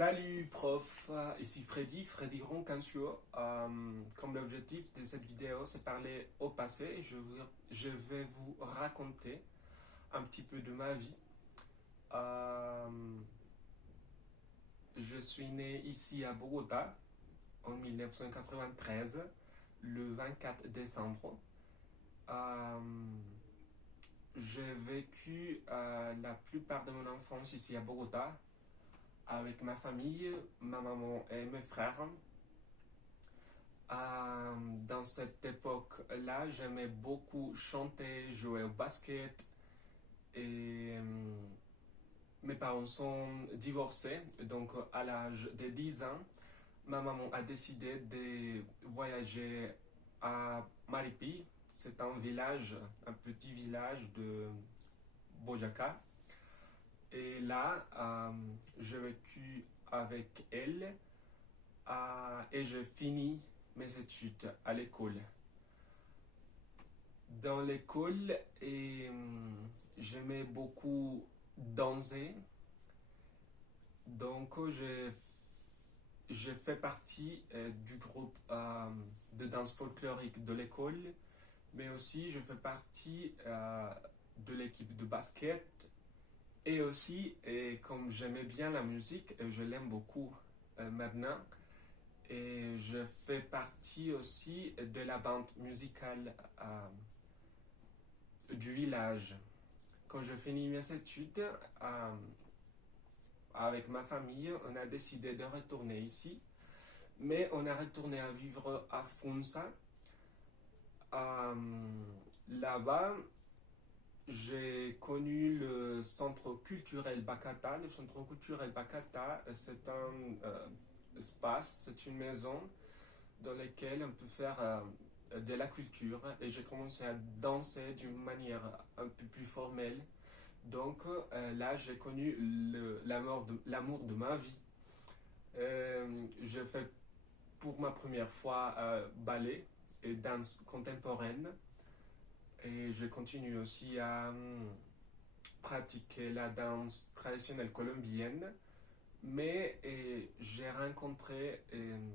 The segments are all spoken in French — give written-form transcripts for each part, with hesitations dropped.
Salut prof, ici Freddy Roncancio. Comme l'objectif de cette vidéo, c'est parler au passé. Je vais vous raconter un petit peu de ma vie. Euh, je suis né ici à Bogota en 1993, le 24 décembre. Euh, j'ai vécu la plupart de mon enfance ici à Bogota avec ma famille, ma maman et mes frères. Dans cette époque-là, j'aimais beaucoup chanter, jouer au basket et mes parents sont divorcés. Donc à l'âge de 10 ans, ma maman a décidé de voyager à Maripi. C'est un village, un petit village de Boyacá. Et là, j'ai vécu avec elle et j'ai fini mes études à l'école. Dans l'école, j'aimais beaucoup danser. Donc, je fais partie du groupe de danse folklorique de l'école, mais aussi je fais partie de l'équipe de basket. Et aussi, comme j'aimais bien la musique, je l'aime beaucoup maintenant, et je fais partie aussi de la bande musicale du village. Quand je finis mes études, avec ma famille, on a décidé de retourner ici, mais on a retourné à vivre à Funza. Là-bas, j'ai connu le centre culturel Bacata. Le centre culturel Bacata, c'est un espace, c'est une maison dans laquelle on peut faire de la culture. Et j'ai commencé à danser d'une manière un peu plus formelle. Donc là, j'ai connu l'amour de ma vie. J'ai fait pour ma première fois ballet et danse contemporaine. Et je continue aussi à pratiquer la danse traditionnelle colombienne, mais j'ai rencontré une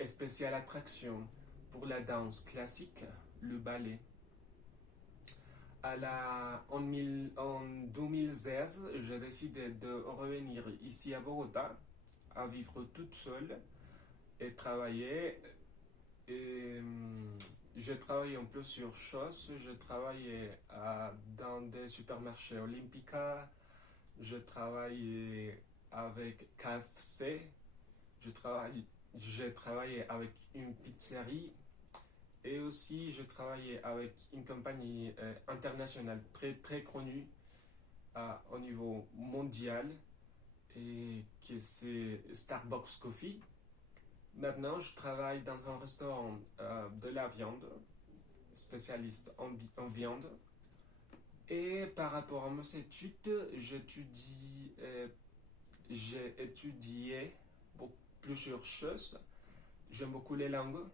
spéciale attraction pour la danse classique, le ballet. En 2016, j'ai décidé de revenir ici à Bogota, à vivre toute seule et travailler. Et j'ai travaillé un peu sur choses. J'ai travaillé dans des supermarchés Olympica. J'ai travaillé avec KFC. J'ai travaillé avec une pizzerie. Et aussi, j'ai travaillé avec une compagnie internationale très, très connue au niveau mondial, et qui c'est Starbucks Coffee. Maintenant, je travaille dans un restaurant de la viande, spécialiste en viande. Et par rapport à mes études, j'ai étudié plusieurs choses. J'aime beaucoup les langues.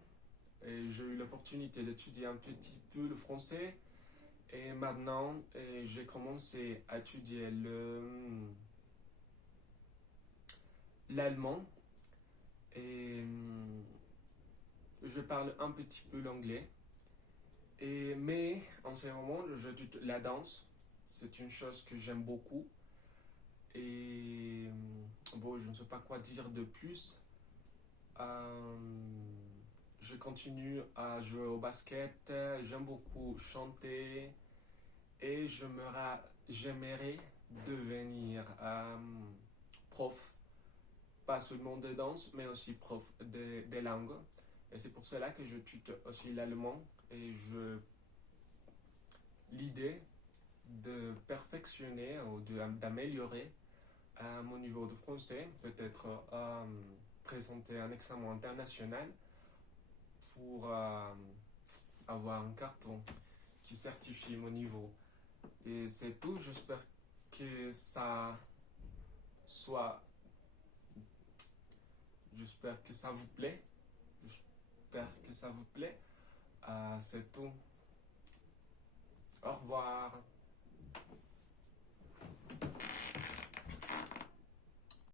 Et j'ai eu l'opportunité d'étudier un petit peu le français. Et maintenant, j'ai commencé à étudier l'allemand. Et je parle un petit peu l'anglais. Mais en ce moment, j'étudie la danse. C'est une chose que j'aime beaucoup. Et bon, je ne sais pas quoi dire de plus. Je continue à jouer au basket. J'aime beaucoup chanter. Et j'aimerais devenir prof, pas seulement de danse, mais aussi prof de langue. Et c'est pour cela que je tutoie aussi l'allemand. Et l'idée de perfectionner ou d'améliorer mon niveau de français, peut-être présenter un examen international pour avoir un carton qui certifie mon niveau. Et c'est tout. J'espère que ça soit. J'espère que ça vous plaît. J'espère que ça vous plaît. C'est tout.